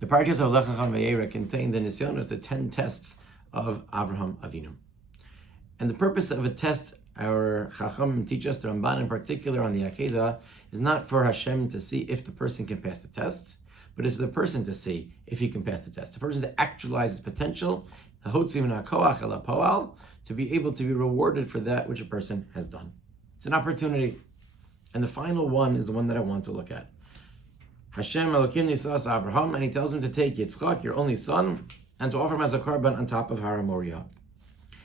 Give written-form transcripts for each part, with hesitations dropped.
The Parshas of Vayera contain the Nisyonos, the 10 tests of Avraham Avinu. And the purpose of a test, our Chacham teach us, the Ramban in particular on the Akedah, is not for Hashem to see if the person can pass the test, but it's for the person to see if he can pass the test. The person to actualize his potential, to be able to be rewarded for that which a person has done. It's an opportunity. And the final one is the one that I want to look at. Hashem Elokim Nisas Avraham, and he tells him to take Yitzchak, your only son, and to offer him as a korban on top of Har Moriah.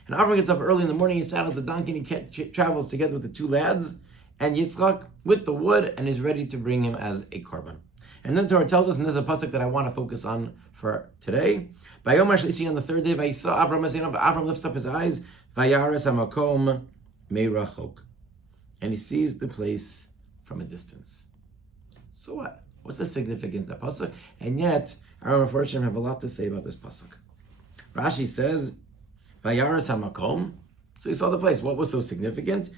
And Avraham gets up early in the morning, he saddles the donkey, and he travels together with the two lads, and Yitzchak with the wood, and is ready to bring him as a korban. And then the Torah tells us, and this is a pasuk that I want to focus on for today. Bayom HaShlishi, on the third day, Vayisa Avraham lifts up his eyes, Vayera HaMakom meirachok, and he sees the place from a distance. So what? What's the significance of that pasuk? And yet, our Mepharshim have a lot to say about this pasuk. Rashi says, Vayera HaMakom. So he saw the place. What was so significant?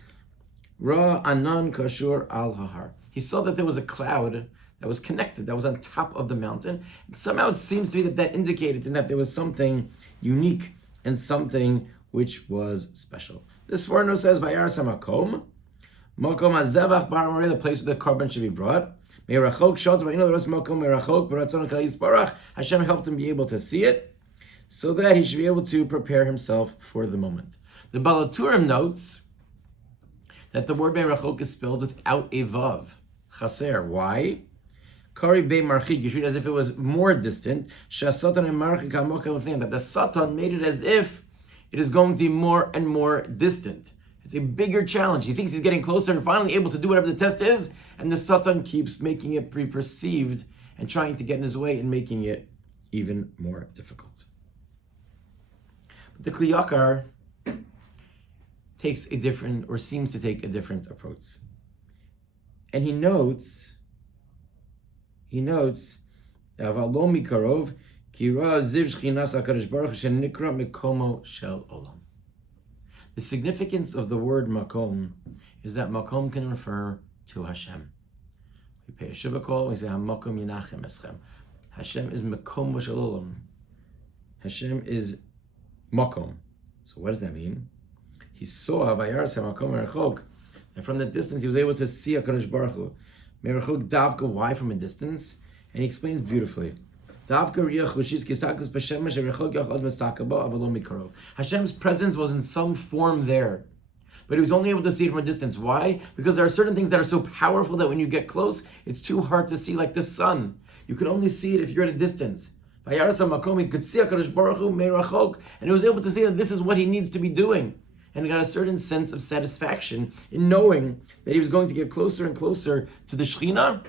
Ra anan kashur al hahar. He saw that there was a cloud that was connected, that was on top of the mountain. And somehow it seems to me that indicated to him that there was something unique and something which was special. This Sforno says, Vayera HaMakom, Makom HaZevach Bar Moreh, the place where the korban should be brought. Meirachok Shot, Makom Meirachok, Baratzon Kal Yisparach. Hashem helped him be able to see it, so that he should be able to prepare himself for the moment. The Balaturim notes that the word Meirachok is spelled without a vav, chaser. Why? Kari be marchik. You should read as if it was more distant. Shasatan and marchik hamokem, that the Satan made it as if it is going to be more and more distant. It's a bigger challenge. He thinks he's getting closer and finally able to do whatever the test is, and the Satan keeps making it be perceived and trying to get in his way and making it even more difficult. But the Kli Yakar takes a different, or seems to take a different approach. And he notes, Avalomi Karov, Kira Ziv Shchinas HaKadosh Baruch Hu Shenikra Mikomo Shel Olam. The significance of the word Makom is that Makom can refer to Hashem. We pay a Shiva call, we say HaMakom Yinachem Eschem. Hashem is Makom Shel Olam. Hashem is Makom. So what does that mean? He saw Vayera HaMakom Merachok, and from the distance he was able to see HaKadosh Baruch Hu. Merachok Davka, why from a distance? And he explains beautifully. Hashem's presence was in some form there, but he was only able to see it from a distance. Why? Because there are certain things that are so powerful that when you get close, it's too hard to see, like the sun. You can only see it if you're at a distance. He could see HaKadosh Baruch Hu meirachok, and he was able to see that this is what he needs to be doing. And he got a certain sense of satisfaction in knowing that he was going to get closer and closer to the Shekhinah,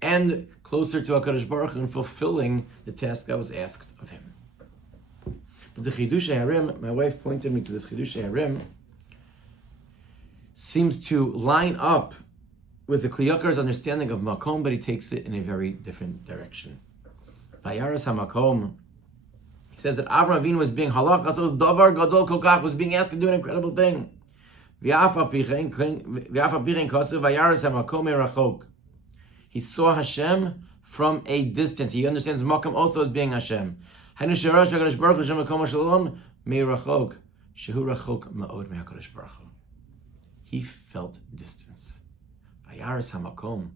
and closer to HaKadosh Baruch Hu in fulfilling the task that was asked of him. But the Chidushei Harim, my wife pointed me to this Chidushei Harim, seems to line up with the Kli Yakar's understanding of Makom, but he takes it in a very different direction. Vayera HaMakom, he says that Avraham Avinu was being halach, davar gadol kokach, was being asked to do an incredible thing. V'yaf apichen kosev Vayera HaMakom merachok. He saw Hashem from a distance. He understands Makom also as being Hashem. He felt distance. Vayera HaMakom.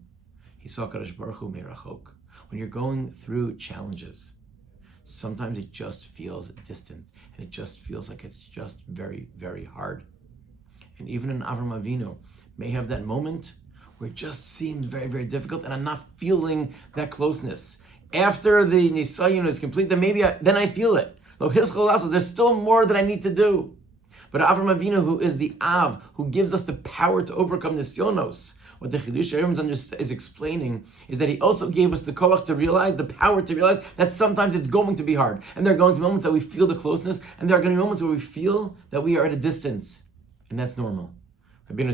He saw HaKadosh Baruch Hu meirachok. When you're going through challenges, sometimes it just feels distant, and it just feels like it's just very, very hard. And even an Avraham Avinu may have that moment where it just seems very, very difficult, and I'm not feeling that closeness. After the Nisayon is complete, then then I feel it. There's still more that I need to do. But Avraham Avinu, who is the Av, who gives us the power to overcome Nisyonos, what the Chidushei Harim is explaining is that he also gave us the koach to realize, the power to realize that sometimes it's going to be hard. And there are going to be moments that we feel the closeness, and there are going to be moments where we feel that we are at a distance. And that's normal. There are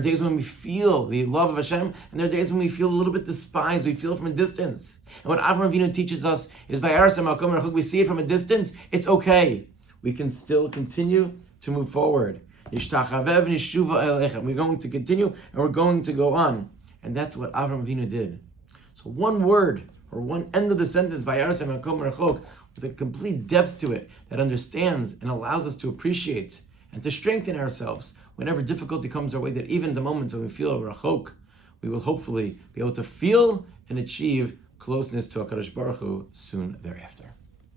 days when we feel the love of Hashem, and there are days when we feel a little bit despised, we feel from a distance. And what Avraham Avinu teaches us is, we see it from a distance, it's okay. We can still continue to move forward. We're going to continue, and we're going to go on. And that's what Avraham Avinu did. So one word or one end of the sentence, Vayera HaMakom rachok, with a complete depth to it that understands and allows us to appreciate and to strengthen ourselves whenever difficulty comes our way, that even the moments when we feel rachok, we will hopefully be able to feel and achieve closeness to HaKadosh Baruch Hu soon thereafter.